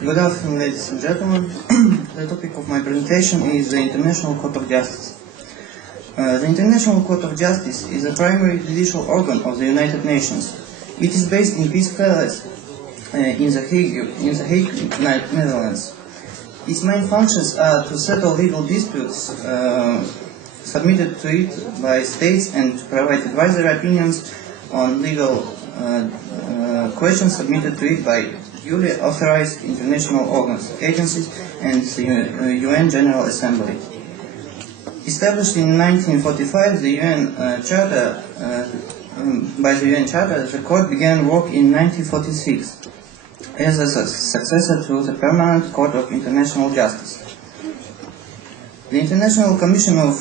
Good afternoon, ladies and gentlemen. The topic of my presentation is the International Court of Justice. The International Court of Justice is a primary judicial organ of the United Nations. It is based in Peace Palace in The Hague, Netherlands. Its main functions are to settle legal disputes submitted to it by states and to provide advisory opinions on legal questions submitted to it by duly authorized international organs, agencies, and the UN General Assembly. Established in 1945 by the UN Charter, the Court began work in 1946 as a successor to the Permanent Court of International Justice. The International Commission of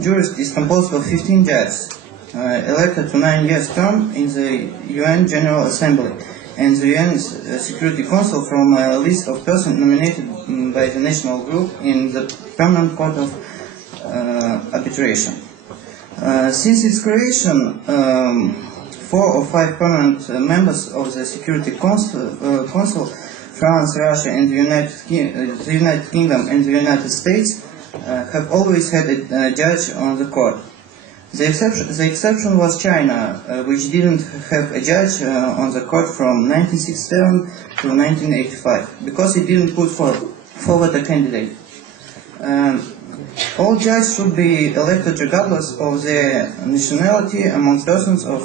Jurists is composed of 15 judges, elected to 9 years term in the UN General Assembly and the UN Security Council from a list of persons nominated by the national group in the Permanent Court of Arbitration. Since its creation, 4 or 5 permanent members of the Security Council, France, Russia, and the United Kingdom and the United States, have always had a judge on the court. The exception was China, which didn't have a judge on the court from 1967 to 1985, because it didn't put forward a candidate. All judges should be elected regardless of their nationality among persons of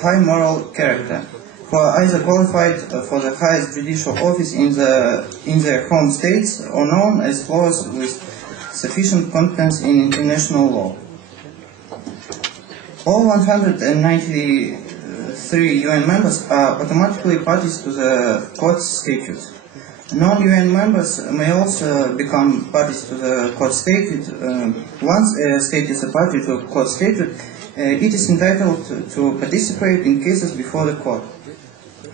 high moral character, who are either qualified for the highest judicial office in their home states or known as lawyers with sufficient competence in international law. All 193 UN members are automatically parties to the court's statutes. Non-UN members may also become parties to the court statute. Once a state is a party to a court statute, it is entitled to participate in cases before the court.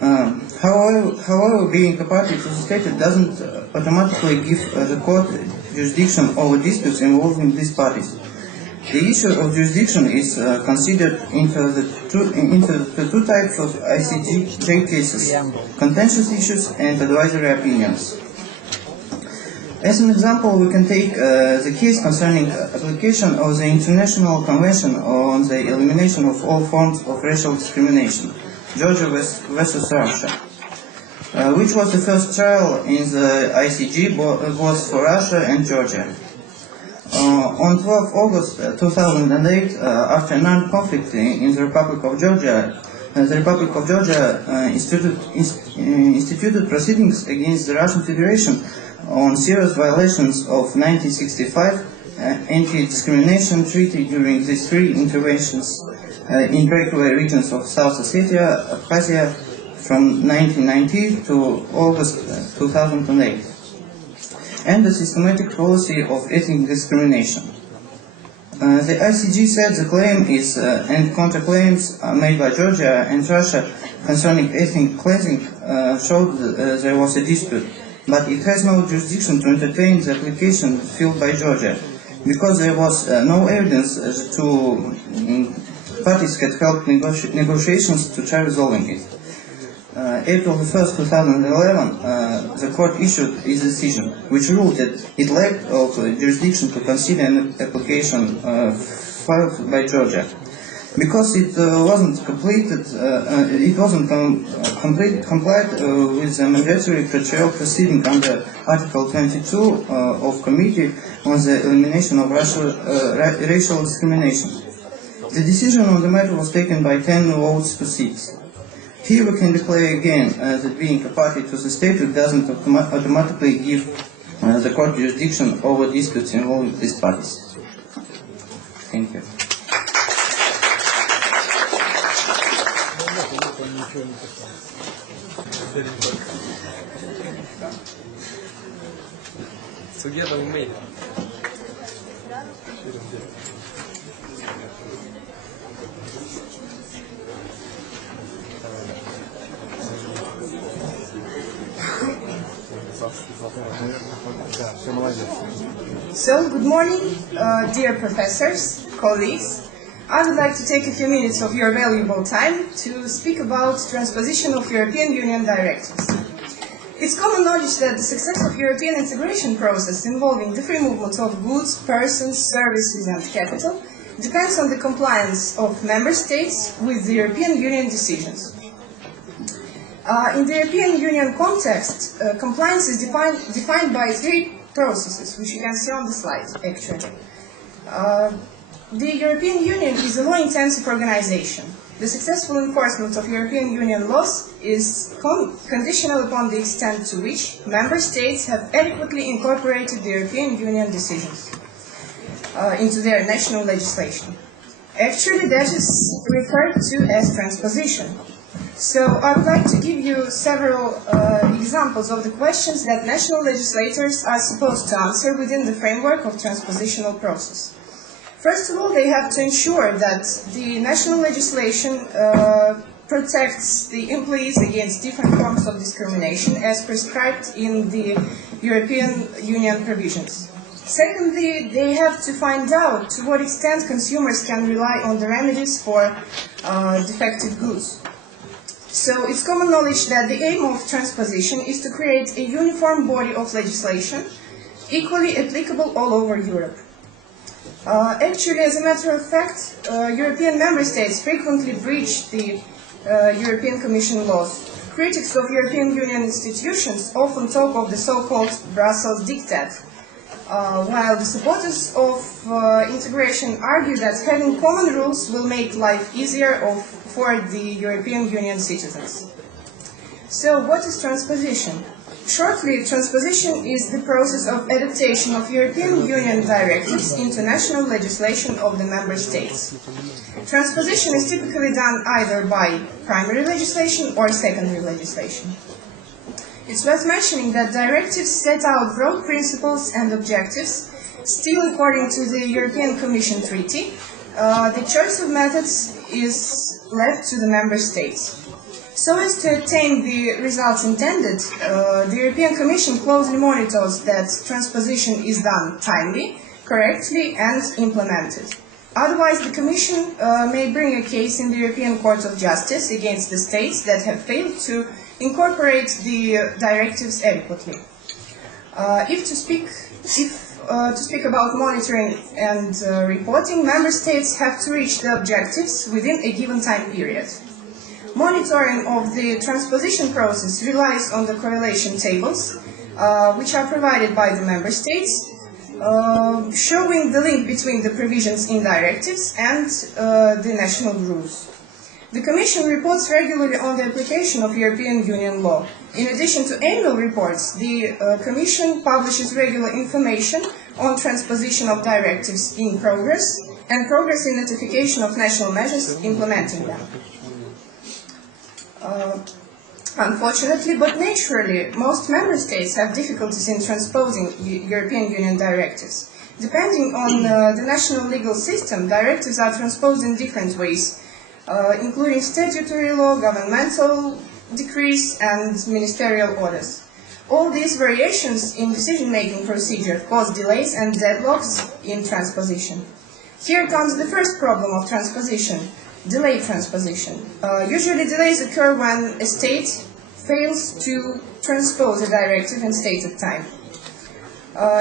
However, being a party to the statute doesn't automatically give the court jurisdiction over disputes involving these parties. The issue of jurisdiction is considered into the two types of ICJ cases: contentious issues and advisory opinions. As an example, we can take the case concerning application of the International Convention on the Elimination of All Forms of Racial Discrimination, Georgia versus Russia, which was the first trial in the ICJ both for Russia and Georgia. On 12 August 2008, after non-conflict in the Republic of Georgia, instituted proceedings against the Russian Federation on serious violations of 1965 anti-discrimination treaty during these 3 interventions in breakaway regions of South Ossetia, Abkhazia from 1990 to August 2008. And the systematic policy of ethnic discrimination. The ICJ said the claim is, and counterclaims made by Georgia and Russia concerning ethnic cleansing showed there was a dispute, but it has no jurisdiction to entertain the application filed by Georgia, because there was no evidence that 2 parties had held negotiations to try resolving it. April 1st, 2011, the court issued its decision, which ruled that it lacked of jurisdiction to consider an application filed by Georgia, because it wasn't complied with the mandatory pretrial proceeding under Article 22 of Committee on the Elimination of Racial Discrimination. The decision on the matter was taken by 10 votes to 6. Here we can declare again that being a party to the statute doesn't automatically give the court jurisdiction over disputes involving these parties. Thank you. So, good morning, dear professors, colleagues. I would like to take a few minutes of your valuable time to speak about transposition of European Union directives. It's common knowledge that the success of European integration process involving the free movement of goods, persons, services and capital depends on the compliance of member states with the European Union decisions. In the European Union context, compliance is defined by three processes, which you can see on the slide, actually. The European Union is a law-intensive organization. The successful enforcement of European Union laws is conditional upon the extent to which member states have adequately incorporated the European Union decisions into their national legislation. Actually, that is referred to as transposition. So I would like to give you several examples of the questions that national legislators are supposed to answer within the framework of transpositional process. First of all, they have to ensure that the national legislation protects the employees against different forms of discrimination as prescribed in the European Union provisions. Secondly, they have to find out to what extent consumers can rely on the remedies for defective goods. So it's common knowledge that the aim of transposition is to create a uniform body of legislation equally applicable all over Europe. Actually, as a matter of fact, European member states frequently breach the European Commission laws. Critics of European Union institutions often talk of the so-called Brussels diktat, while the supporters of integration argue that having common rules will make life easier for the European Union citizens. So, what is transposition? Shortly, transposition is the process of adaptation of European Union directives into national legislation of the member states. Transposition is typically done either by primary legislation or secondary legislation. It's worth mentioning that directives set out broad principles and objectives. Still, according to the European Commission Treaty, the choice of methods is left to the member states. So as to attain the results intended, the European Commission closely monitors that transposition is done timely, correctly and implemented. Otherwise, the Commission may bring a case in the European Court of Justice against the states that have failed to incorporate the directives adequately. To speak about monitoring and reporting, member states have to reach the objectives within a given time period. Monitoring of the transposition process relies on the correlation tables, which are provided by the member states, showing the link between the provisions in directives and the national rules. The Commission reports regularly on the application of European Union law. In addition to annual reports, the Commission publishes regular information on transposition of directives in progress and progress in notification of national measures implementing them. Unfortunately, but naturally, most member states have difficulties in transposing European Union directives. Depending on the national legal system, directives are transposed in different ways, including statutory law, governmental decrees, and ministerial orders. All these variations in decision-making procedure cause delays and deadlocks in transposition. Here comes the first problem of transposition. Delayed transposition. Usually delays occur when a state fails to transpose a directive in stated time.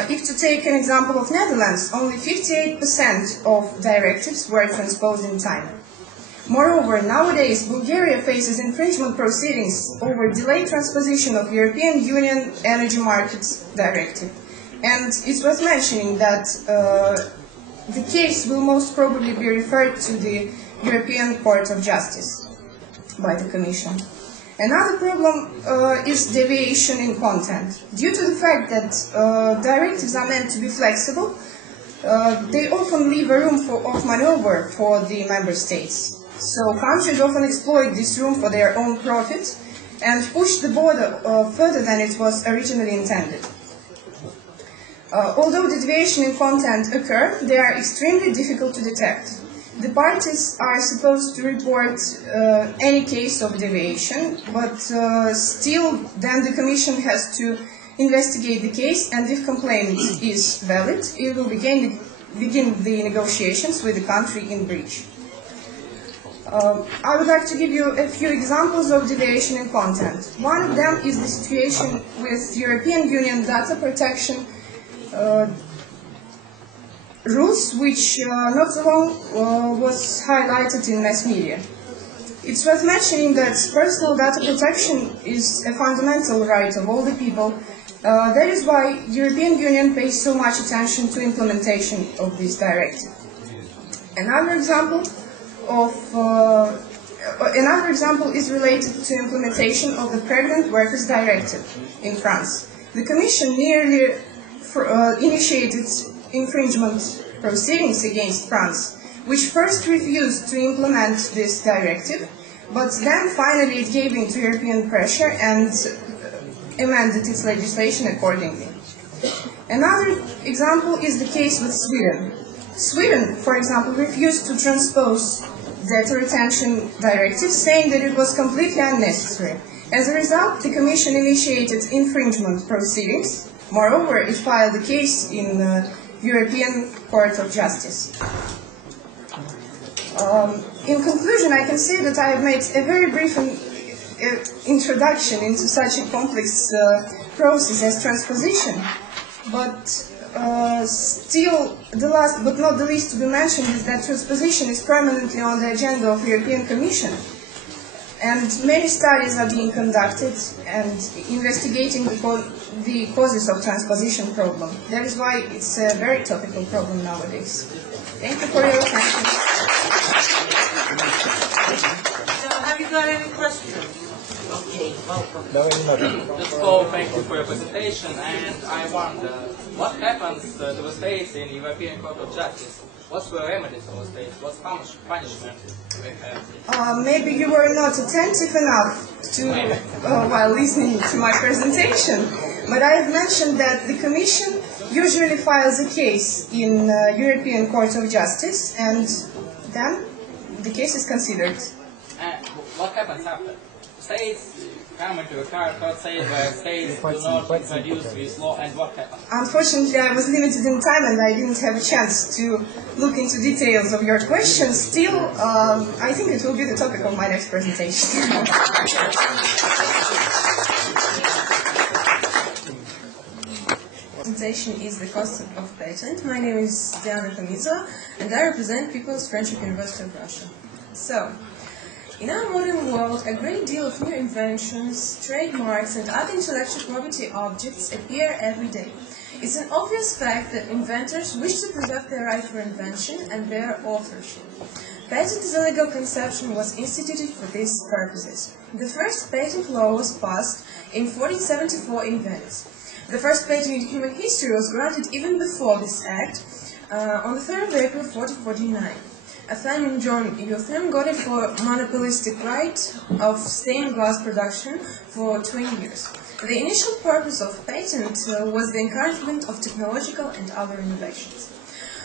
If to take an example of Netherlands, only 58% of directives were transposed in time. Moreover, nowadays Bulgaria faces infringement proceedings over delayed transposition of European Union Energy Markets Directive. And it's worth mentioning that the case will most probably be referred to the European Court of Justice by the Commission. Another problem is deviation in content. Due to the fact that directives are meant to be flexible, they often leave a room of maneuver for the member states. So countries often exploit this room for their own profit and push the border further than it was originally intended. Although the deviation in content occur, they are extremely difficult to detect. The parties are supposed to report any case of deviation, but still then the Commission has to investigate the case, and if complaint is valid, it will begin the negotiations with the country in breach. I would like to give you a few examples of deviation in content. One of them is the situation with European Union data protection rules, which not so long was highlighted in mass media. It's worth mentioning that personal data protection is a fundamental right of all the people. That is why the European Union pays so much attention to implementation of this directive. Another example is related to implementation of the Pregnant Workers Directive in France. The Commission nearly initiated infringement proceedings against France, which first refused to implement this directive, but then finally it gave in to European pressure and amended its legislation accordingly. Another example is the case with Sweden. Sweden, for example, refused to transpose data retention directive, saying that it was completely unnecessary. As a result, the Commission initiated infringement proceedings. Moreover, it filed a case in the European Court of Justice. In conclusion, I can say that I have made a very brief introduction into such a complex process as transposition, but still, the last but not the least to be mentioned is that transposition is permanently on the agenda of the European Commission, and many studies are being conducted and investigating the causes of transposition problem. That is why it's a very topical problem nowadays. Thank you for your attention. Have you got any questions? Okay, welcome. Just so thank you for your presentation, and I wonder, what happens to the states in the European Court of Justice? What's the remedies for the states? What's punishment they have? Maybe you were not attentive enough to while listening to my presentation, but I have mentioned that the Commission usually files a case in European Court of Justice, and then the case is considered. And what happens after? States come into a court, say the states do not introduce this law, and what happens? Unfortunately, I was limited in time and I didn't have a chance to look into details of your questions. Still, I think it will be the topic of my next presentation. Presentation is the cost of patent. My name is Diana Tomizova, and I represent People's Friendship University of Russia. So, in our modern world, a great deal of new inventions, trademarks, and other intellectual property objects appear every day. It's an obvious fact that inventors wish to preserve their right for invention and their authorship. Patent as a legal conception was instituted for these purposes. The first patent law was passed in 1474 in Venice. The first patent in human history was granted even before this act, on the 3rd of April 1449. A Fleming John Eutham got it for monopolistic right of stained glass production for 20 years. The initial purpose of patent was the encouragement of technological and other innovations.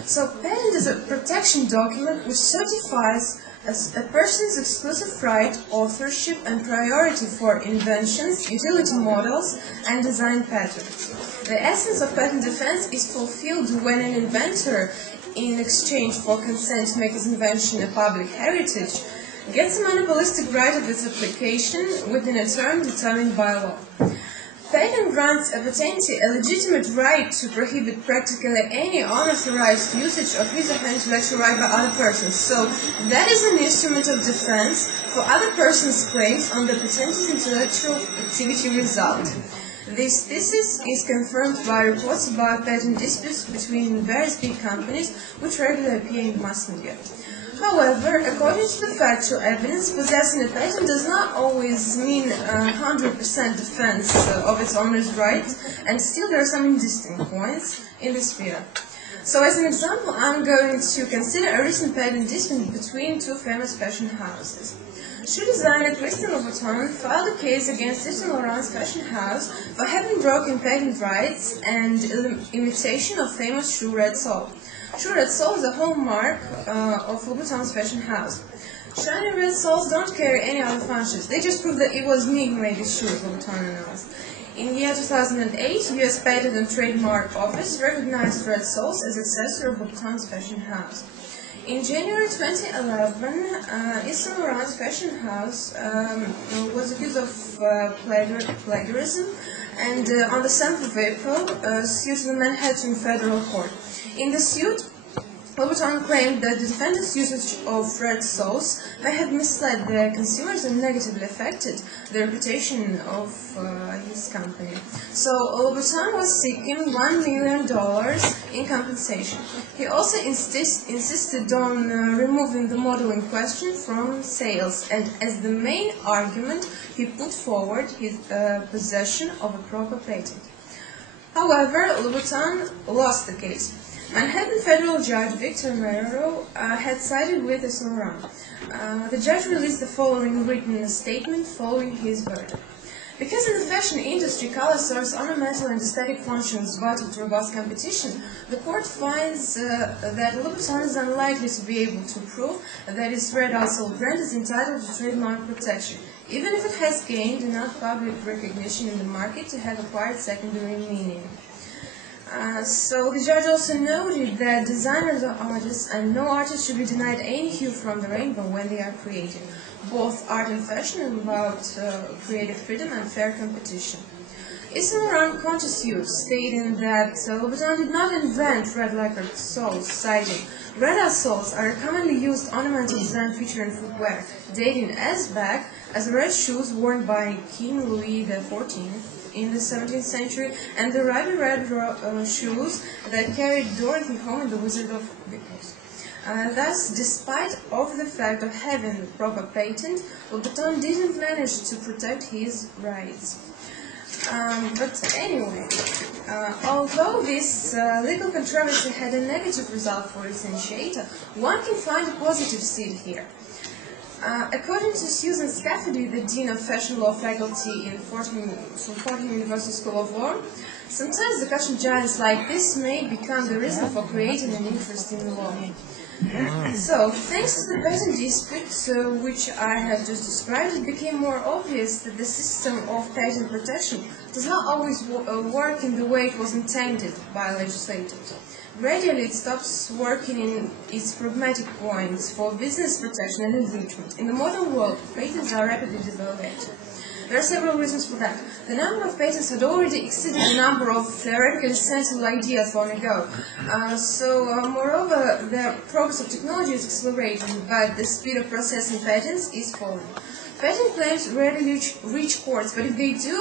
So patent is a protection document which certifies a person's exclusive right, authorship, and priority for inventions, utility models, and design patterns. The essence of patent defense is fulfilled when an inventor, in exchange for consent to make his invention a public heritage, gets a monopolistic right of its application within a term determined by law. Patent grants a patentee a legitimate right to prohibit practically any unauthorized usage of his or her intellectual right by other persons. So that is an instrument of defense for other persons' claims on the patentee's intellectual activity result. This thesis is confirmed by reports about patent disputes between various big companies which regularly appear in mass media. However, according to the factual evidence, possessing a patent does not always mean 100% defense of its owner's rights, and still there are some interesting points in this sphere. So as an example, I'm going to consider a recent patent dispute between two famous fashion houses. Shoe designer Christian Louboutin filed a case against Yves Saint Laurent's fashion house for having broken patent rights and imitation of famous shoe Red Sole. Shoe Red Sole is a hallmark of Louboutin's fashion house. Shiny red soles don't carry any other functions. They just prove that it was me who made these shoes, Louboutin announced. In the year 2008, U.S. Patent and Trademark Office recognized red soles as accessory of Louboutin's fashion house. In January 2011, Yves Saint Laurent's fashion house was accused of plagiarism, and on the 7th of April, sued the Manhattan Federal Court. In the suit, Louboutin claimed that the defendant's usage of red sauce may have misled the consumers and negatively affected the reputation of his company. So Louboutin was seeking $1 million in compensation. He also insisted on removing the model in question from sales, and as the main argument, he put forward his possession of a proper patent. However, Louboutin lost the case. Manhattan federal judge Victor Merero had sided with Yves Saint Laurent. The judge released the following written statement following his verdict. Because in the fashion industry, color serves ornamental and aesthetic functions vital to robust competition, the court finds that Louboutin is unlikely to be able to prove that its red outsole brand is entitled to trademark protection, even if it has gained enough public recognition in the market to have acquired secondary meaning. So the judge also noted that designers are artists, and no artist should be denied any hue from the rainbow when they are creating. Both art and fashion are about creative freedom and fair competition. Yves Saint Laurent countersued, stating that Louboutin did not invent red lacquered soles, citing, "Red outsoles are a commonly used ornamental design feature in footwear, dating as back as red shoes worn by King Louis XIV in the 17th century, and the ruby red shoes that carried Dorothy home in The Wizard of Oz." Thus, despite of the fact of having the proper patent, Louboutin didn't manage to protect his rights. But anyway, although this legal controversy had a negative result for its initiator, one can find a positive seed here. According to Susan Scafidi, the Dean of Fashion Law Faculty in Fordham University School of Law, sometimes discussion giants like this may become the reason for creating an interest in the law. So, thanks to the patent dispute, which I have just described, it became more obvious that the system of patent protection does not always work in the way it was intended by legislators. Gradually, it stops working in its pragmatic points for business protection and enrichment. In the modern world, patents are rapidly developed. There are several reasons for that. The number of patents had already exceeded the number of theoretically sensible ideas long ago. Moreover, the progress of technology is accelerating, but the speed of processing patents is falling. Patent claims rarely reach courts, but if they do,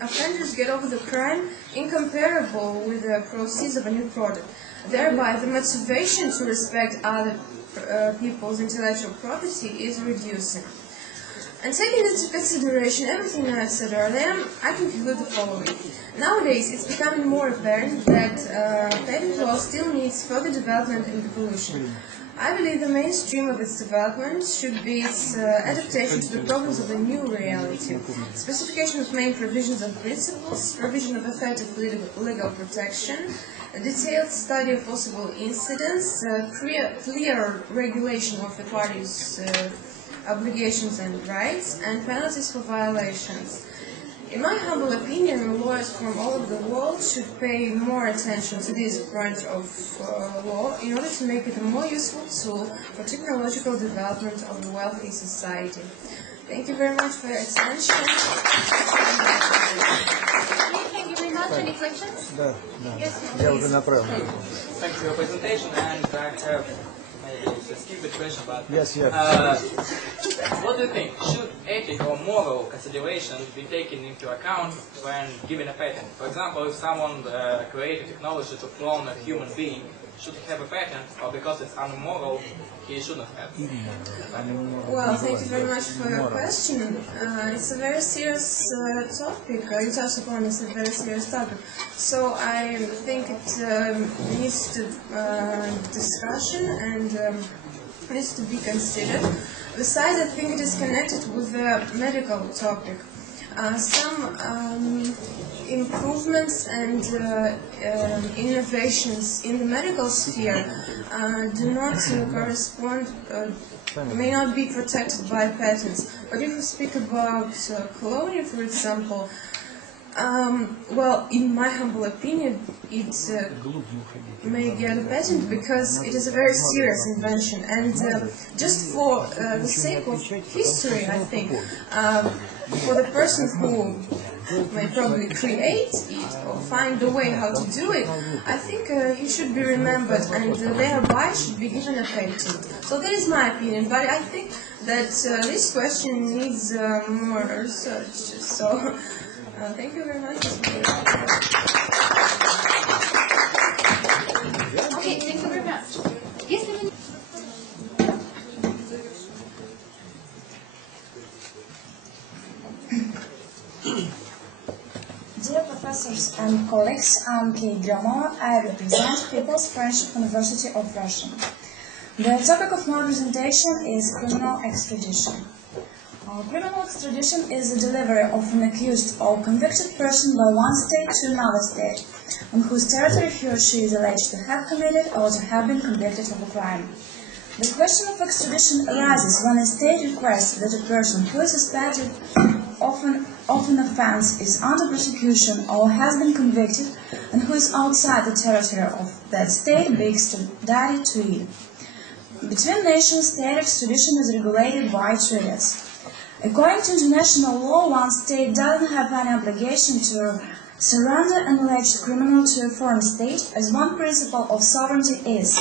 offenders get over the crime incomparable with the proceeds of a new product. Thereby, the motivation to respect other people's intellectual property is reducing. And taking into consideration everything I've said earlier, I conclude the following. Nowadays, it's becoming more apparent that patent law still needs further development and evolution. I believe the mainstream of its development should be its adaptation to the problems of a new reality, specification of main provisions of principles, provision of effective legal protection, a detailed study of possible incidents, clear regulation of the parties' obligations and rights, and penalties for violations. In my humble opinion, lawyers from all over the world should pay more attention to this branch of law in order to make it a more useful tool for technological development of a wealthy society. Thank you very much for your attention. Thank you very much. Any questions? Да. Yes, Я please. уже направил. Thanks for your presentation, and I have maybe a stupid question, but Yes. what do you think? Should ethical or moral considerations be taken into account when giving a patent? For example, if someone created technology to clone a human being, should he have a patent, or because it's unmoral, he shouldn't have? Well, thank you very much for your question. It's a very serious topic. You touched upon it's a very serious topic. So I think it needs to discussion and needs to be considered. Besides, I think it is connected with the medical topic. Some improvements and innovations in the medical sphere do not correspond, may not be protected by patents. But if we speak about cloning, for example, Well, in my humble opinion, it may get a patent because it is a very serious invention, and just for the sake of history, I think, for the person who may probably create it or find a way how to do it, I think he should be remembered and thereby should be given a patent. So that is my opinion, but I think that this question needs more research. So. Thank you very much. Okay, thank you very much. Yes, Dear professors and colleagues, I'm Kate Gromova. I represent People's Friendship University of Russia. The topic of my presentation is criminal extradition. Criminal extradition is the delivery of an accused or convicted person by one state to another state, on whose territory he or she is alleged to have committed or to have been convicted of a crime. The question of extradition arises when a state requests that a person who is suspected of an offense is under prosecution or has been convicted and who is outside the territory of that state be extradited to it. Between nations, state extradition is regulated by treaties. According to international law, one state doesn't have any obligation to surrender an alleged criminal to a foreign state, as one principle of sovereignty is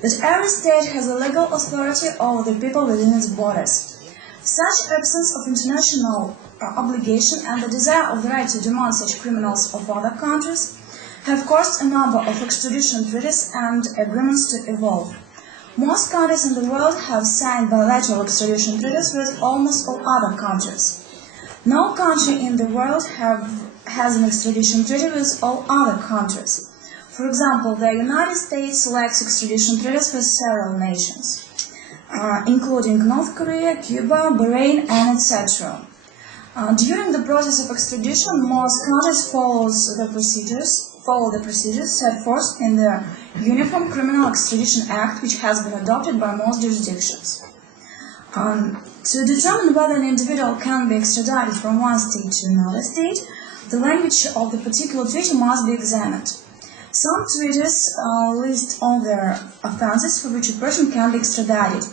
that every state has a legal authority over the people within its borders. Such absence of international obligation and the desire of the right to demand such criminals of other countries have caused a number of extradition treaties and agreements to evolve. Most countries in the world have signed bilateral extradition treaties with almost all other countries. No country in the world has an extradition treaty with all other countries. For example, the United States lacks extradition treaties with several nations, including North Korea, Cuba, Bahrain, and etc. During the process of extradition, most countries follow the procedures set forth in the Uniform Criminal Extradition Act, which has been adopted by most jurisdictions. To determine whether an individual can be extradited from one state to another state, the language of the particular treaty must be examined. Some treaties list all the offenses for which a person can be extradited.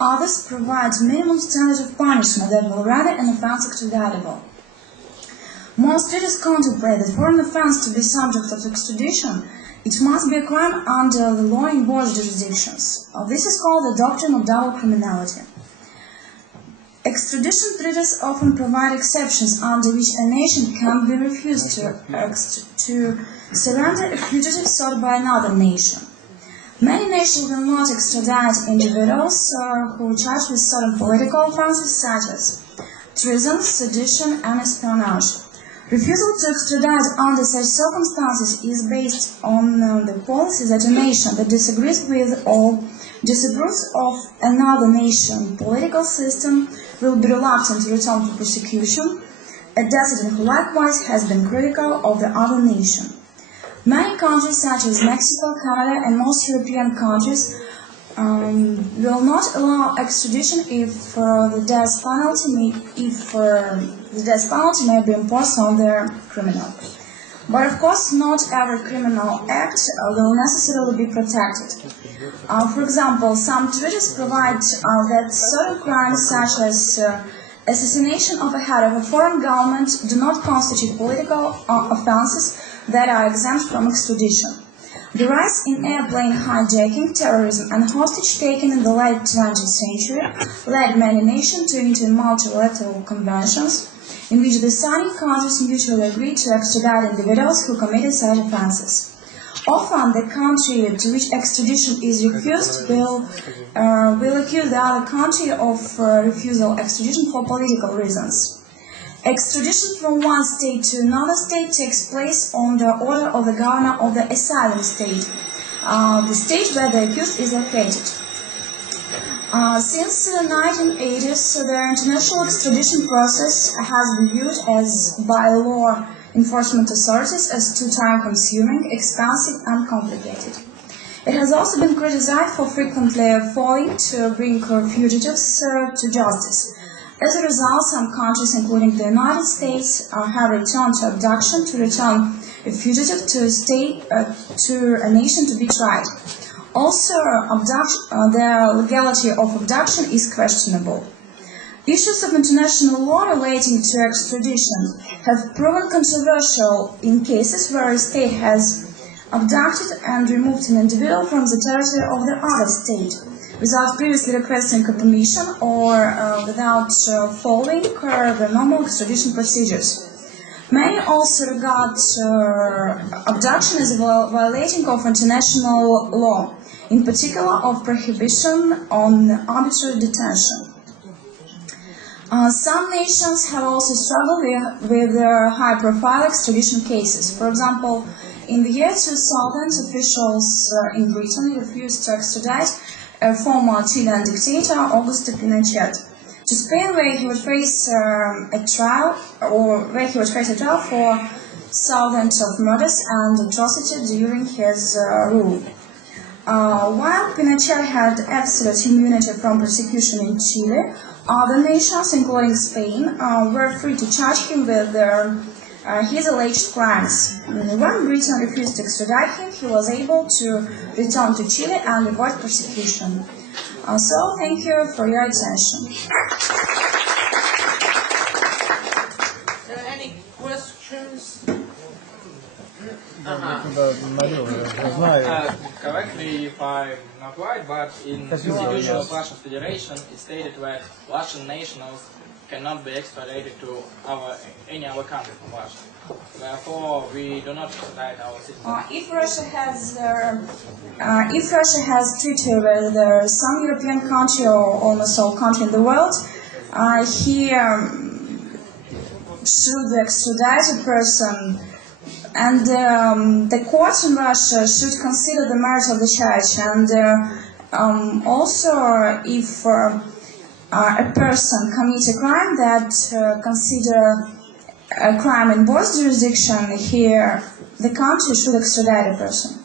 Others provide minimum standards of punishment that will render an offense extraditable. Most treaties contemplate that for an offense to be subject of extradition, it must be a crime under the law in both jurisdictions. This is called the doctrine of double criminality. Extradition treaties often provide exceptions under which a nation can be refused to surrender a fugitive sought by another nation. Many nations will not extradite individuals who are charged with certain political offenses such as treason, sedition, and espionage. Refusal to extradite under such circumstances is based on the policy that a nation that disagrees with or disapproves of another nation's political system will be reluctant to return for prosecution, a dissident who likewise has been critical of the other nation. Many countries such as Mexico, Canada, and most European countries will not allow extradition if the death penalty may be imposed on the criminal. But of course, not every criminal act will necessarily be protected. For example, some treaties provide that certain crimes such as assassination of a head of a foreign government do not constitute political offenses that are exempt from extradition. The rise in airplane hijacking, terrorism, and hostage-taking in the late 20th century led many nations to enter multilateral conventions in which the signing countries mutually agreed to extradite individuals who committed such offenses. Often, the country to which extradition is refused will accuse the other country of refusal extradition for political reasons. Extradition from one state to another state takes place on the order of the governor of the asylum state, the state where the accused is located. Since the 1980s, the international extradition process has been viewed as by law enforcement authorities as too time-consuming, expensive, and complicated. It has also been criticized for frequently failing to bring fugitives to justice, As a result, some countries, including the United States, have returned to abduction to return a fugitive to a nation to be tried. Also, the legality of abduction is questionable. Issues of international law relating to extradition have proven controversial in cases where a state has abducted and removed an individual from the territory of the other state without previously requesting a permission or without following the normal extradition procedures. Many also regard abduction as a violating of international law, in particular of prohibition on arbitrary detention. Some nations have also struggled with high-profile extradition cases. For example, in the year 2000, officials in Britain refused to extradite a former Chilean dictator, Augusto Pinochet, to Spain, where he would face a trial for thousands of murders and atrocities during his rule. While Pinochet had absolute immunity from prosecution in Chile, other nations, including Spain, were free to charge him with his alleged crimes. When Britain refused to extradite him, he was able to return to Chile and avoid persecution. So, thank you for your attention. Any questions? Correct me if I'm not right, but in the Constitution of Russian Federation, it stated that Russian nationals cannot be extradited to any other country from Russia. Therefore, we do not extradite our citizens. If Russia has treaty with some European country or almost all country in the world, he should extradite a person. And the courts in Russia should consider the merits of the charge, and also if a person commits a crime that consider a crime in both jurisdictions, here the country should extradite a person.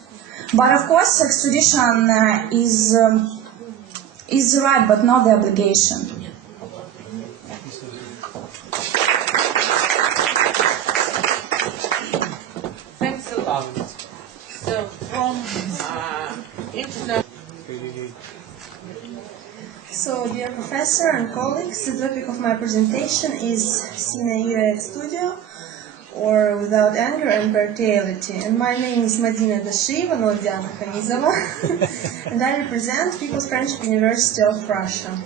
But of course, extradition is the right, but not the obligation. So, from international... So, dear professor and colleagues, the topic of my presentation is Sine ira et studio, or Without Anger and Brutality. And my name is Madina Dashieva, not Diana Hamizova, and I represent People's Friendship University of Russia.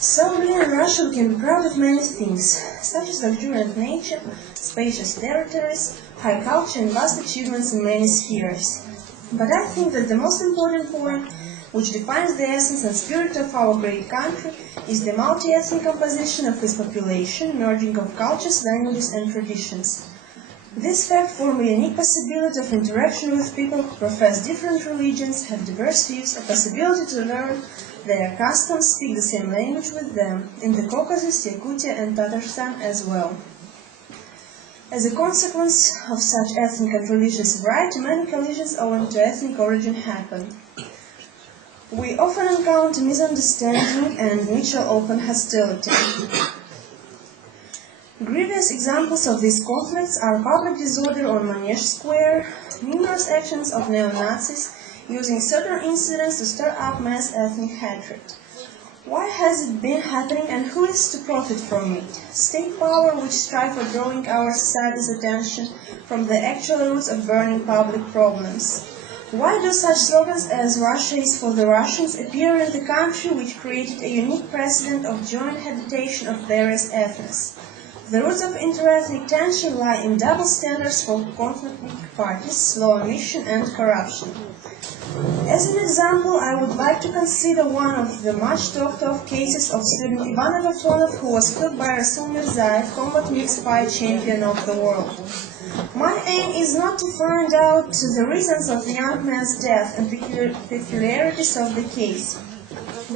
So we in Russia can be proud of many things, such as luxuriant nature, spacious territories, high culture and vast achievements in many spheres. But I think that the most important point, which defines the essence and spirit of our great country, is the multi-ethnic composition of its population, merging of cultures, languages and traditions. This fact forms a unique possibility of interaction with people who profess different religions, have diverse views, a possibility to learn their customs, speak the same language with them, in the Caucasus, Yakutia and Tatarstan as well. As a consequence of such ethnic and religious variety, many collisions owing to ethnic origin happen. We often encounter misunderstanding and mutual open hostility. Grievous examples of these conflicts are public disorder on Manege Square, numerous actions of neo-Nazis using certain incidents to stir up mass ethnic hatred. Why has it been happening and who is to profit from it? State power which strive for drawing our society's attention from the actual roots of burning public problems. Why do such slogans as Russia is for the Russians appear in the country which created a unique precedent of joint habitation of various ethnies? The roots of interethnic tension lie in double standards for conflicting parties, low emission and corruption. As an example, I would like to consider one of the much talked of cases of student Ivan Agafonov, who was killed by Rasul Mirzaev, combat mixed fight champion of the world. My aim is not to find out the reasons of the young man's death and peculiarities of the case.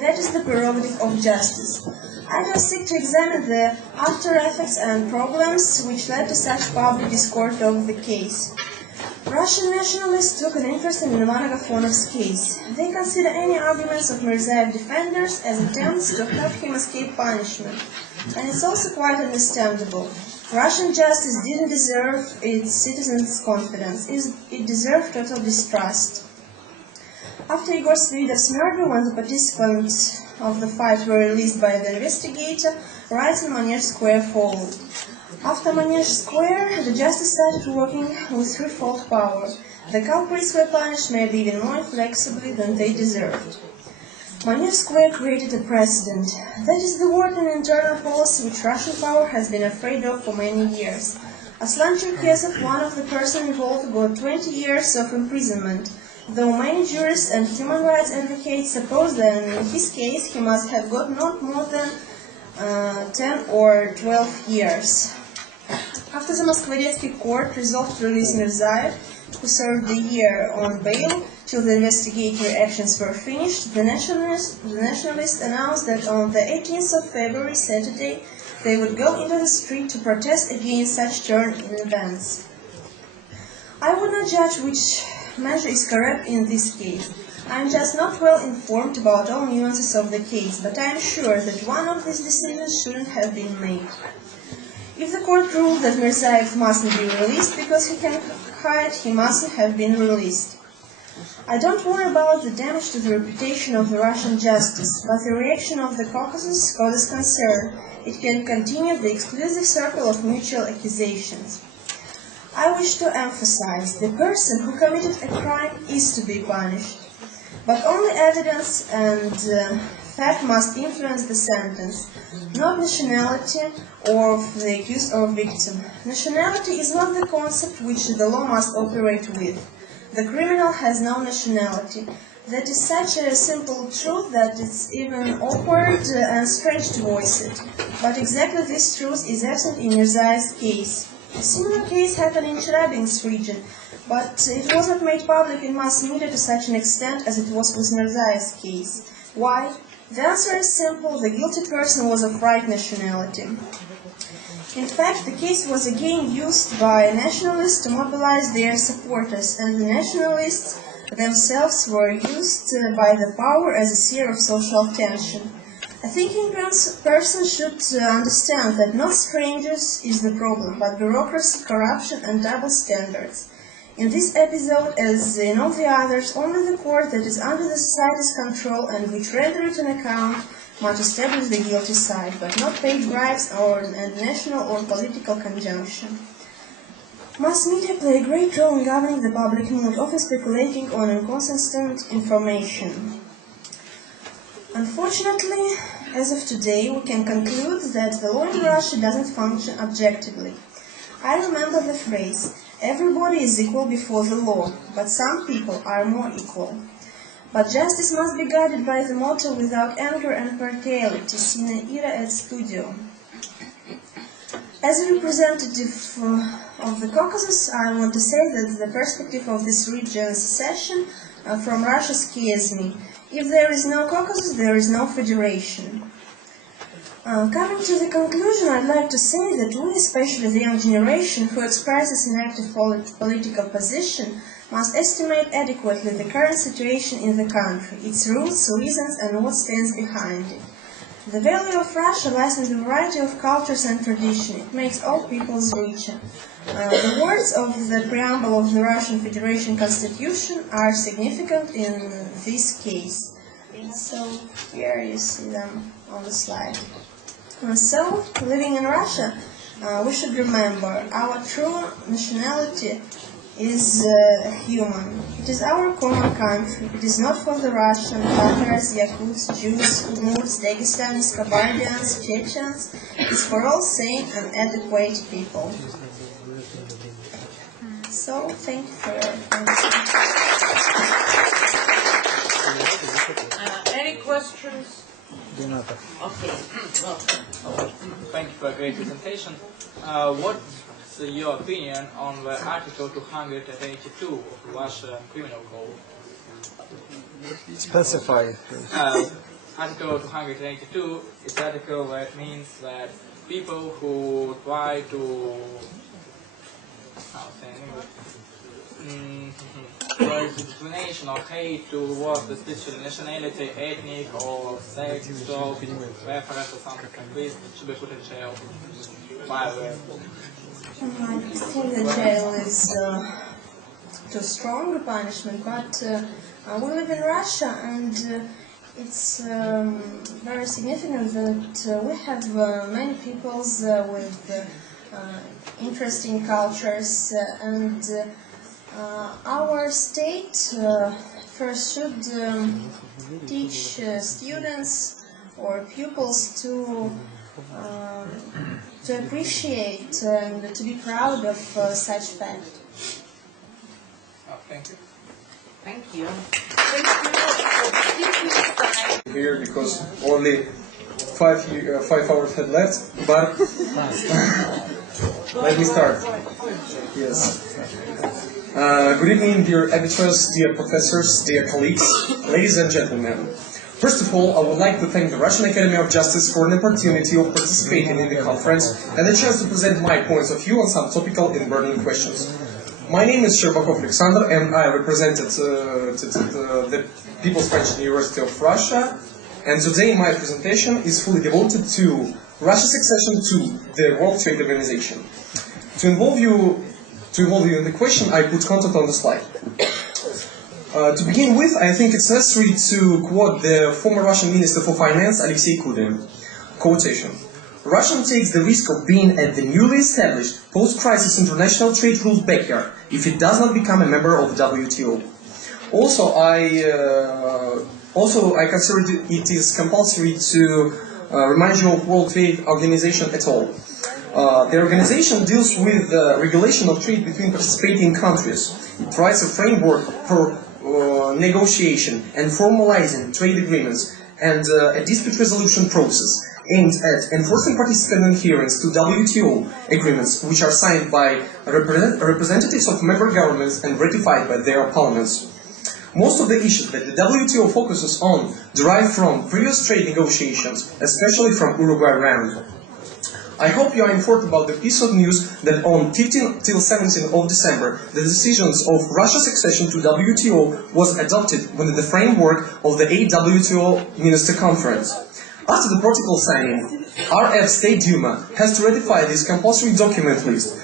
That is the prerogative of justice. I just seek to examine the after effects and problems which led to such public discord of the case. Russian nationalists took an interest in Ivan Agafonov's case. They consider any arguments of Mirzaev defenders as attempts to help him escape punishment. And it's also quite understandable. Russian justice didn't deserve its citizens' confidence. It deserved total distrust. After Igor Svidov's murder, when the participants of the fight were released by the investigator, riots in Manege Square followed. After Manege Square, the justice started working with threefold power. The culprits were punished maybe even more inflexibly than they deserved. Manege Square created a precedent. That is the word in internal policy which Russian power has been afraid of for many years. Aslan Cherkesov, one of the persons involved, got 20 years of imprisonment, though many jurists and human rights advocates suppose that in his case he must have got not more than 10 or 12 years. After the Moskvoretsky court resolved to release Mirzaev, who served a year on bail till the investigatory actions were finished, the nationalists announced that on the 18th of February, Saturday, they would go into the street to protest against such turn in events. I would not judge which measure is correct in this case. I am just not well informed about all nuances of the case, but I am sure that one of these decisions shouldn't have been made. If the court ruled that Mirzaev mustn't be released because he can hide, he mustn't have been released. I don't worry about the damage to the reputation of the Russian justice, but the reaction of the Caucasus causes concern. It can continue the exclusive circle of mutual accusations. I wish to emphasize, the person who committed a crime is to be punished, but only evidence and fact must influence the sentence, not nationality of the accused or victim. Nationality is not the concept which the law must operate with. The criminal has no nationality. That is such a simple truth that it's even awkward and strange to voice it. But exactly this truth is absent in Mirzaev's case. A similar case happened in Chelyabinsk region, but it was not made public in mass media to such an extent as it was with Mirzaev's case. Why? The answer is simple: the guilty person was of right nationality. In fact, the case was again used by nationalists to mobilize their supporters, and the nationalists themselves were used by the power as a seer of social tension. A thinking person should understand that not strangers is the problem, but bureaucracy, corruption, and double standards. In this episode, as in all the others, only the court that is under the society's control and which render it an account must establish the guilty side, but not pay bribes or national or political conjunction. Mass media play a great role in governing the public mood, often speculating on inconsistent information. Unfortunately, as of today, we can conclude that the law in Russia doesn't function objectively. I remember the phrase, everybody is equal before the law, but some people are more equal. But justice must be guided by the motto without anger and partiality, sine ira et studio. As a representative of the Caucasus, I want to say that the perspective of this region's secession from Russia scares me. If there is no Caucasus, there is no federation. Coming to the conclusion, I'd like to say that we, especially the young generation who expresses an active political position, must estimate adequately the current situation in the country, its roots, reasons, and what stands behind it. The value of Russia lies in the variety of cultures and traditions. It makes all peoples richer. The words of the preamble of the Russian Federation Constitution are significant in this case. So here you see them on the slide. So, living in Russia, we should remember our true nationality is human. It is our common country. It is not for the Russian, Tatars, Yakuts, Jews, Udmurts, Dagestanis, Kabardians, Chechens. It is for all sane and adequate people. So, thank you for your attention. Any questions? Okay, thank you for a great presentation. What's your opinion on the Article 282 of Russian Criminal Code? Specify. Article 282 is the article that means that people who try to discrimination or hate towards a special nationality, ethnic or sexual preference or something like this should be put in jail. I think the jail is too strong a punishment, but we live in Russia and it's very significant that we have many peoples with interesting cultures and our state first should teach students or pupils to appreciate and to be proud of such fact. Oh, thank you. Thank you. Thank you. Here because only 5 hours had left, but let me start. Yes. Good evening, dear editors, dear professors, dear colleagues, ladies and gentlemen. First of all, I would like to thank the Russian Academy of Justice for an opportunity of participating in the conference and the chance to present my points of view on some topical and burning questions. My name is Sherbakov Alexander and I represented the People's French University of Russia, and today my presentation is fully devoted to Russia's accession to the World Trade Organization. To involve you in the question, I put content on the slide. To begin with, I think it's necessary to quote the former Russian Minister for Finance, Alexei Kudrin. Quotation: Russia takes the risk of being at the newly established post-crisis international trade rules backyard if it does not become a member of WTO. Also, I consider it is compulsory to remind you of World Trade Organization at all. The organization deals with the regulation of trade between participating countries. It provides a framework for negotiation and formalizing trade agreements and a dispute resolution process aimed at enforcing participant adherence to WTO agreements which are signed by representatives of member governments and ratified by their parliaments. Most of the issues that the WTO focuses on derive from previous trade negotiations, especially from Uruguay round. I hope you are informed about the piece of news that on 15 till 17 of December, the decisions of Russia's accession to WTO was adopted within the framework of the 8th WTO Minister Conference. After the protocol signing, RF State Duma has to ratify this compulsory document list,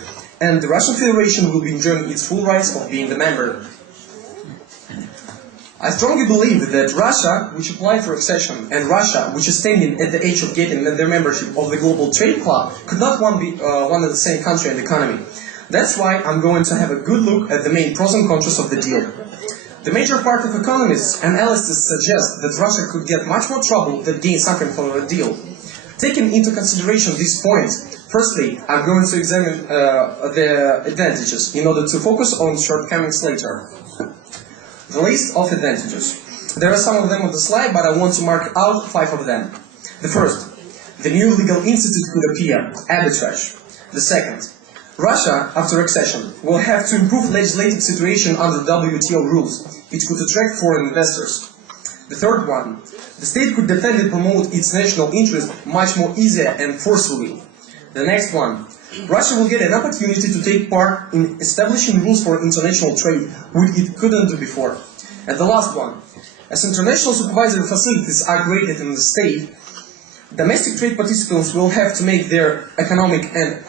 and the Russian Federation will be enjoying its full rights of being the member. I strongly believe that Russia, which applied for accession, and Russia, which is standing at the edge of getting their membership of the Global Trade Club, could not be one and the same country and economy. That's why I'm going to have a good look at the main pros and cons of the deal. The major part of economists and analysts suggest that Russia could get much more trouble than gain something from the deal. Taking into consideration these points, firstly, I'm going to examine the advantages in order to focus on shortcomings later. The list of advantages. There are some of them on the slide, but I want to mark out 5 of them. The first, the new legal institute could appear, arbitrage. The second, Russia, after accession, will have to improve legislative situation under WTO rules. It could attract foreign investors. The third one, the state could defend and promote its national interest much more easier and forcefully. The next one, Russia will get an opportunity to take part in establishing rules for international trade, which it couldn't do before. And the last one, as international supervisory facilities are created in the state, domestic trade participants will have to make their economic and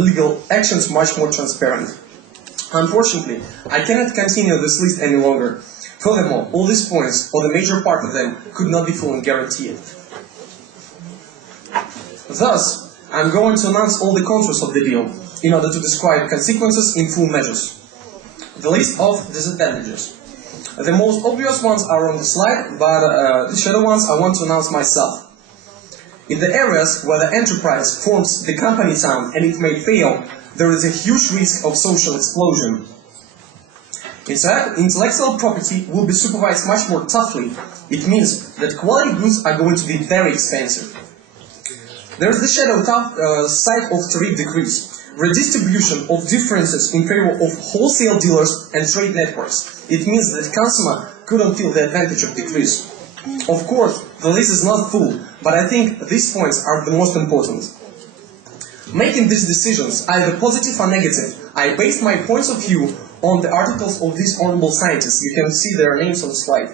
legal actions much more transparent. Unfortunately, I cannot continue this list any longer. Furthermore, all these points, or the major part of them, could not be fully guaranteed. Thus, I'm going to announce all the contours of the deal, in order to describe consequences in full measures. The list of disadvantages. The most obvious ones are on the slide, but the shadow ones I want to announce myself. In the areas where the enterprise forms the company town and it may fail, there is a huge risk of social explosion. Intellectual property will be supervised much more toughly. It means that quality goods are going to be very expensive. There is the shadow side of tariff decrease, redistribution of differences in favor of wholesale dealers and trade networks. It means that consumer couldn't feel the advantage of decrease. Of course, the list is not full, but I think these points are the most important. Making these decisions, either positive or negative, I based my points of view on the articles of these honorable scientists. You can see their names on the slide.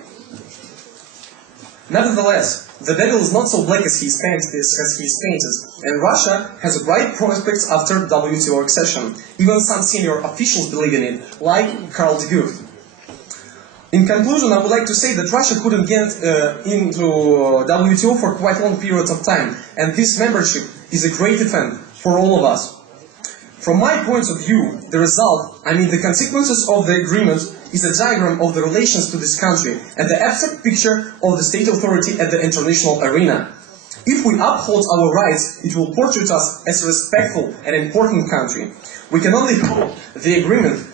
Nevertheless, the devil is not so black as he is painted, and Russia has bright prospects after WTO accession. Even some senior officials believe in it, like Karl de Gucht. In conclusion, I would like to say that Russia couldn't get into WTO for quite long periods of time, and this membership is a great event for all of us. From my point of view, the result, the consequences of the agreement is a diagram of the relations to this country and the abstract picture of the state authority at the international arena. If we uphold our rights, it will portray us as a respectful and important country. We can only hope the agreement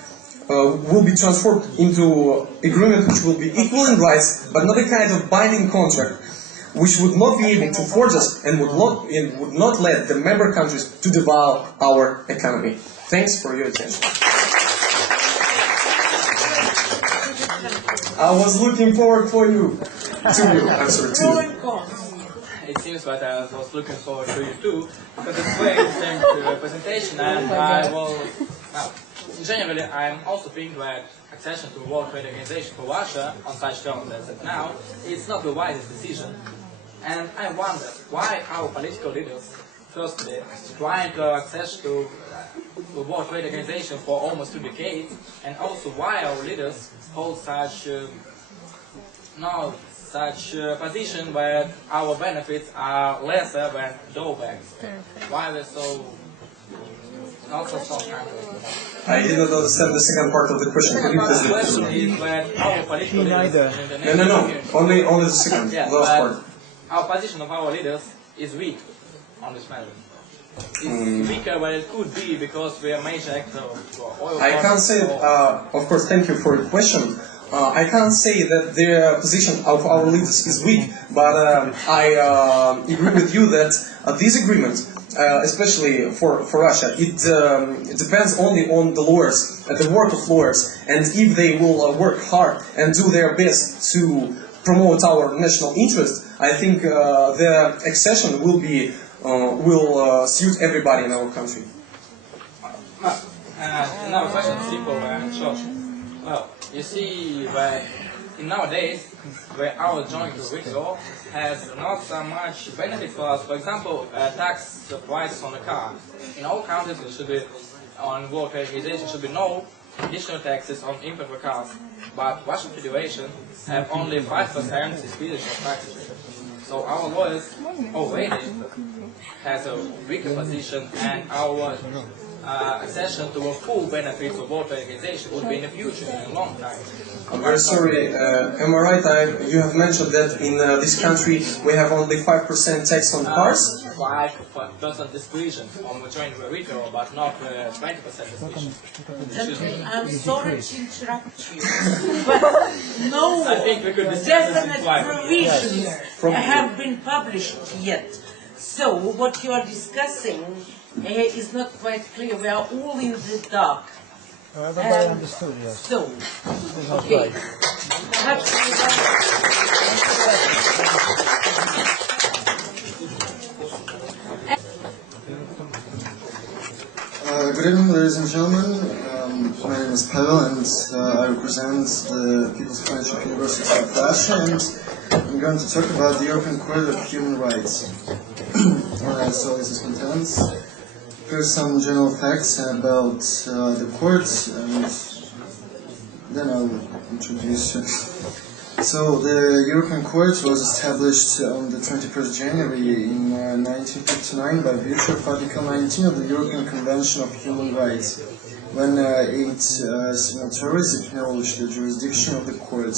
will be transformed into agreement which will be equal in rights, but not a kind of binding contract, which would not be able to force us and would not let the member countries to devour our economy. Thanks for your attention. I was looking forward to you. It seems that I was looking forward to you too, because it's very interesting presentation, and I will. Generally, I also think that accession to the World Trade Organization for Russia on such terms as it now, it's not the wisest decision. And I wonder why our political leaders, firstly, trying to access to the World Trade Organization for almost 2 decades, and also why our leaders hold such position where our benefits are lesser than drawbacks. Why we're so not so strong. I did not understand the second part of the question. Could you please The question is that our political leaders only the second, last part. Our position of our leaders is weak on this matter. It's weaker than it could be because we are major actor for oil. I can't say, of course, thank you for the question. I can't say that the position of our leaders is weak, but I agree with you that this agreement, especially for Russia, it depends only on the lawyers, the work of lawyers, and if they will work hard and do their best to promote our national interest, I think the accession will suit everybody in our country. Now, question is simple and short. Well, you see that nowadays, where our joint WTO has not so much benefit for us. For example, tax prices on the car. In all countries, there should be on World Trade Organization should be no additional taxes on import cars. But Russian Federation have only 5% disposition of taxes. So our lawyers already has a weaker position, and our accession to a full benefit of World Trade Organization would be in the future, in a long time. I'm very sorry, am I right? You have mentioned that in this country we have only 5% tax on cars? 5% disposition on the joint WTO, but not 20% disposition. I'm sorry to interrupt you, but no definite provisions have been published yet. So what you are discussing is not quite clear. We are all in the dark. Everybody understood, yes. So, okay. Perhaps good evening, ladies and gentlemen. My name is Pavel, and I represent the People's Friendship University of Russia, and I'm going to talk about the European Court of Human Rights. So this is contents. First, some general facts about the court, and then I'll introduce you. So, the European Court was established on the 21st January in 1959 by virtue of Article 19 of the European Convention of Human Rights, when 8 signatories acknowledged the jurisdiction of the court.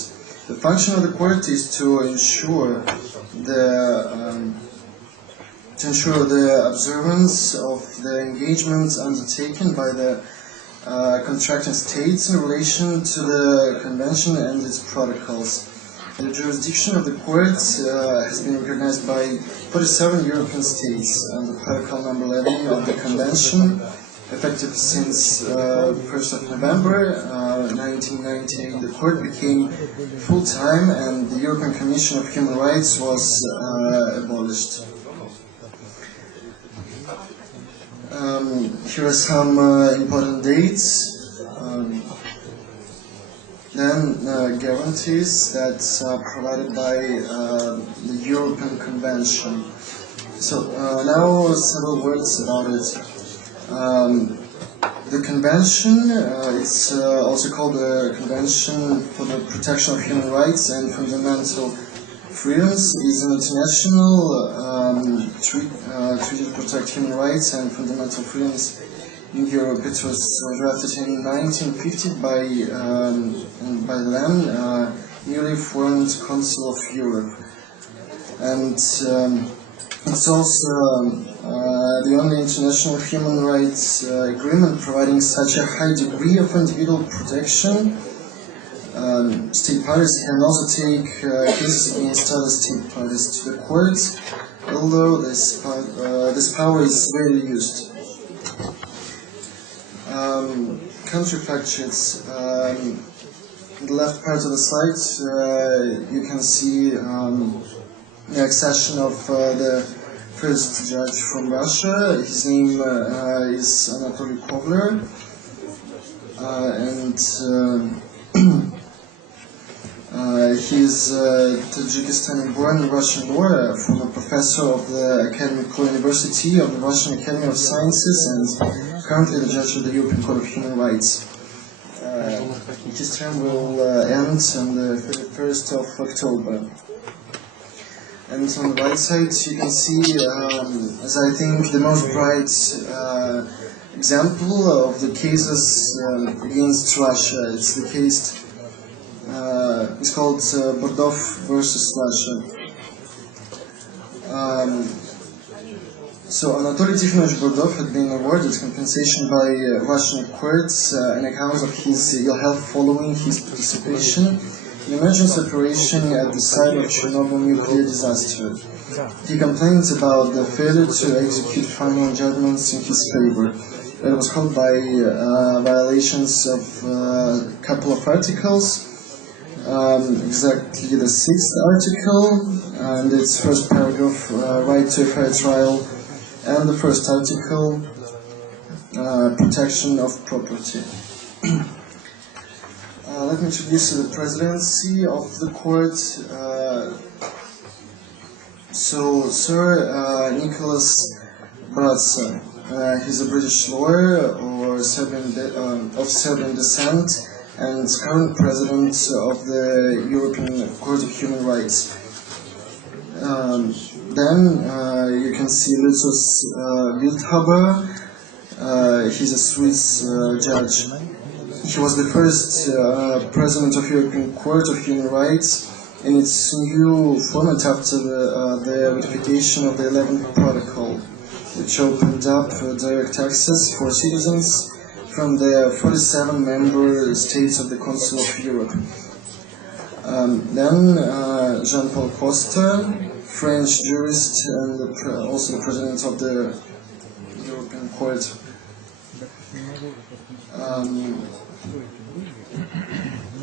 The function of the court is to ensure the observance of the engagements undertaken by the contracting states in relation to the convention and its protocols. The jurisdiction of the court has been recognized by 47 European states under Protocol number 11 of the convention, effective since 1st of November 1998. The court became full-time, and the European Commission of Human Rights was abolished. Here are some important dates. Then guarantees that are provided by the European Convention. So now several words about it. The Convention, it's also called the Convention for the Protection of Human Rights and Fundamental Freedoms, is an international treaty to protect human rights and fundamental freedoms in Europe. It was drafted in 1950 by the then newly formed Council of Europe, and it's also the only international human rights agreement providing such a high degree of individual protection. State parties can also take cases against other state parties to the courts, although this power is rarely used. Country fact sheets. On the left part of the slide, you can see the accession of the first judge from Russia. His name is Anatoly Kovler, and he is Tajikistani-born Russian lawyer, former professor of the Academic University of the Russian Academy of Sciences, and currently the judge of the European Court of Human Rights. His term will end on the 31st of October. And on the right side you can see, as I think, the most bright example of the cases against Russia. It's the case, it's called Bordov versus Russia. So Anatoly Tikhonov Bordov had been awarded compensation by Russian courts on account of his ill health following his participation in an emergency operation at the site of Chernobyl nuclear disaster. He complains about the failure to execute final judgments in his favor. It was caused by violations of a couple of articles, exactly the 6th article and its first paragraph, right to a fair trial, and the first article, protection of property. Let me introduce you to the presidency of the court. So, Sir Nicholas Bratsa, he's a British lawyer or of Serbian descent and current president of the European Court of Human Rights. Then you can see Lucius Wildhaber. He's a Swiss judge. He was the first president of European Court of Human Rights in its new format after the ratification of the 11th Protocol, which opened up direct access for citizens from the 47 member states of the Council of Europe. Then Jean-Paul Costa, French jurist and also the president of the European Court.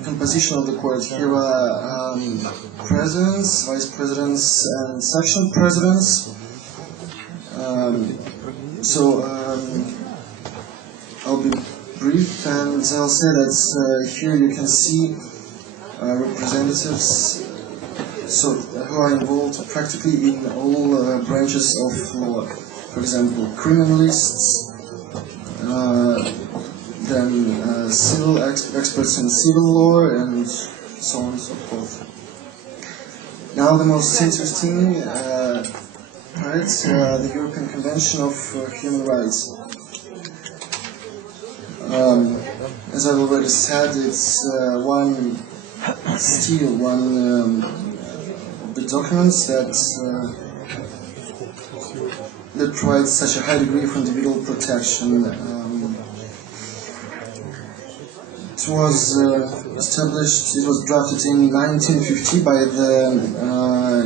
Composition of the court. Here are presidents, vice presidents, and section presidents. I'll be brief, and I'll say that here you can see representatives who are involved practically in all branches of law. For example, criminalists, then civil experts in civil law, and so on and so forth. Now the most interesting part, the European Convention of Human Rights. As I've already said, it's one of the documents that provides such a high degree of individual protection. It was established, it was drafted in 1950 by the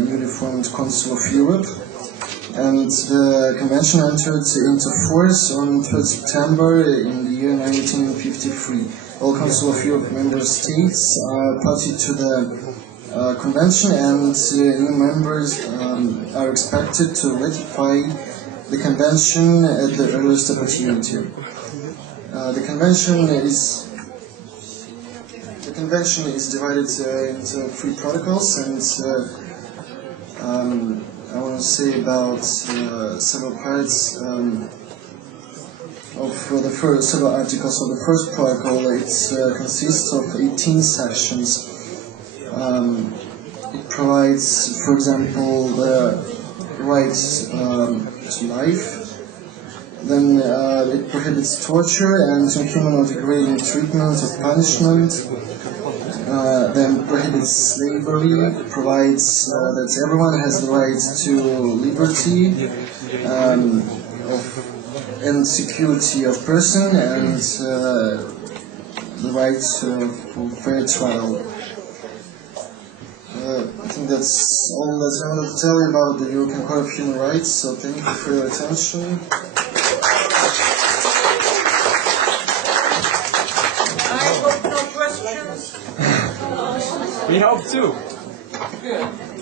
newly formed Council of Europe, and the convention entered into force on 3rd September in the year 1953. All Council of Europe member states are party to the convention, and new members are expected to ratify the convention at the earliest opportunity. The convention convention is divided into 3 protocols, and I want to say about several parts of the first several articles of the first protocol. It consists of 18 sections. It provides, for example, the right to life. Then it prohibits torture and inhuman or degrading treatment or punishment. Then prohibits slavery, provides that everyone has the right to liberty and security of person, and the right to fair trial. I think that's all that I wanted to tell you about the European Court of Human Rights, so thank you for your attention. I hope no questions. We hope too. Good.